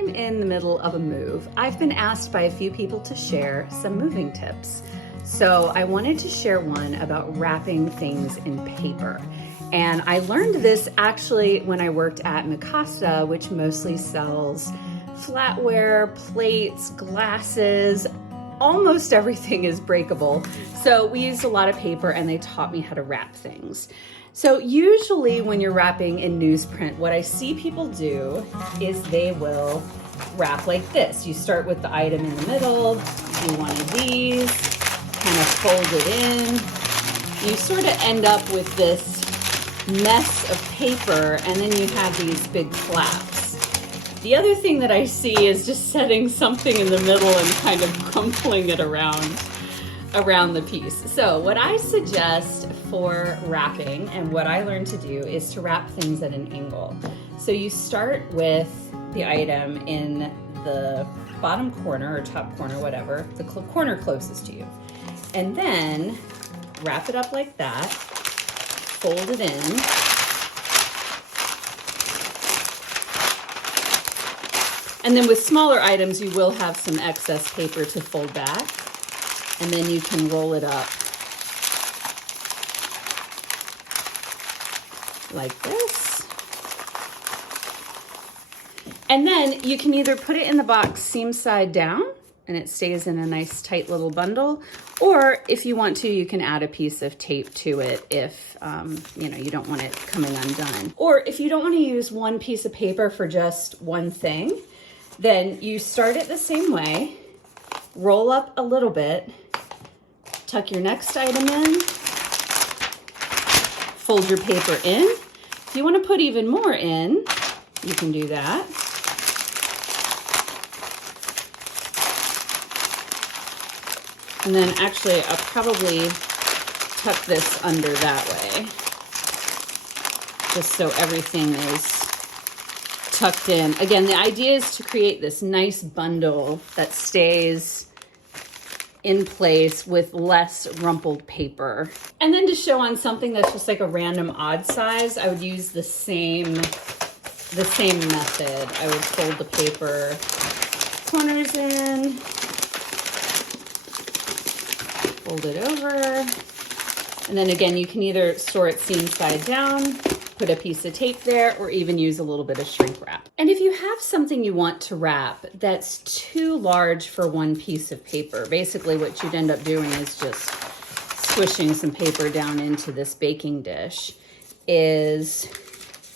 I'm in the middle of a move, I've been asked by a few people to share some moving tips. So I wanted to share one about wrapping things in paper. And I learned this actually when I worked at Mikasa, which mostly sells flatware, plates, glasses, almost everything is breakable. So we used a lot of paper and they taught me how to wrap things. So usually when you're wrapping in newsprint, what I see people do is they will wrap like this. You start with the item in the middle, do one of these, kind of fold it in. You sort of end up with this mess of paper and then you have these big flaps. The other thing that I see is just setting something in the middle and kind of crumpling it around the piece. So what I suggest for wrapping and what I learned to do is to wrap things at an angle. So you start with the item in the bottom corner or top corner, whatever, the corner closest to you. And then wrap it up like that, fold it in. And then with smaller items, you will have some excess paper to fold back. And then you can roll it up like this. And then you can either put it in the box seam side down and it stays in a nice tight little bundle, or if you want to, you can add a piece of tape to it if you don't want it coming undone. Or if you don't want to use one piece of paper for just one thing, then you start it the same way, roll up a little bit, tuck your next item in, fold your paper in. If you want to put even more in, you can do that. And then actually, I'll probably tuck this under that way, just so everything is tucked in. Again, the idea is to create this nice bundle that stays in place with less rumpled paper. And then to show on something that's just like a random odd size, I would use the same method. I would fold the paper corners in, fold it over, and then again, you can either store it seam side down, put a piece of tape there, or even use a little bit of shrink wrap. And if you have something you want to wrap that's too large for one piece of paper, basically what you'd end up doing is just squishing some paper down into this baking dish, is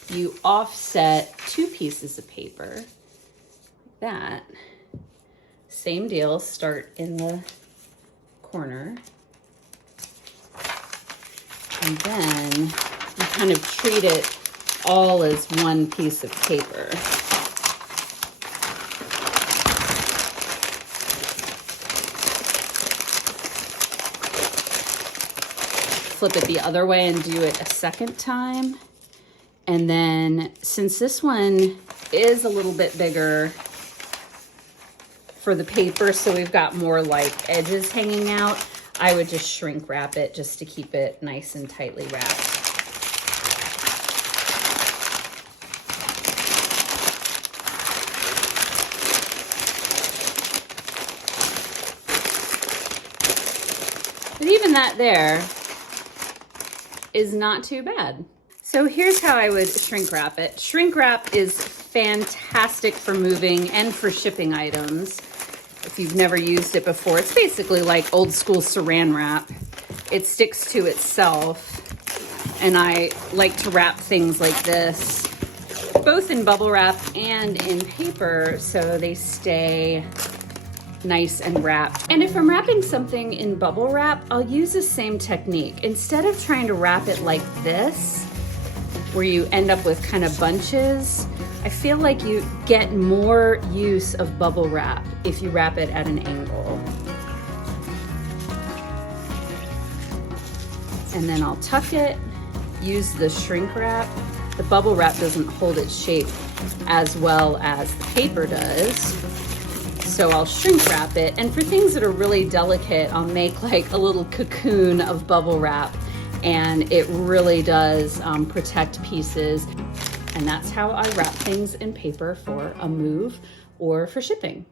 you offset two pieces of paper, like that. Same deal, start in the corner, and then you kind of treat it all as one piece of paper. Flip it the other way and do it a second time. And then since this one is a little bit bigger for the paper, so we've got more like edges hanging out, I would just shrink wrap it just to keep it nice and tightly wrapped. But even that there is not too bad. So here's how I would shrink wrap it. Shrink wrap is fantastic for moving and for shipping items. If you've never used it before, it's basically like old school saran wrap. It sticks to itself. And I like to wrap things like this, both in bubble wrap and in paper, so they stay nice and wrapped. And if I'm wrapping something in bubble wrap, I'll use the same technique. Instead of trying to wrap it like this, where you end up with kind of bunches, I feel like you get more use of bubble wrap if you wrap it at an angle. And then I'll tuck it, use the shrink wrap. The bubble wrap doesn't hold its shape as well as the paper does. So I'll shrink wrap it, and for things that are really delicate, I'll make like a little cocoon of bubble wrap, and it really does protect pieces. And that's how I wrap things in paper for a move or for shipping.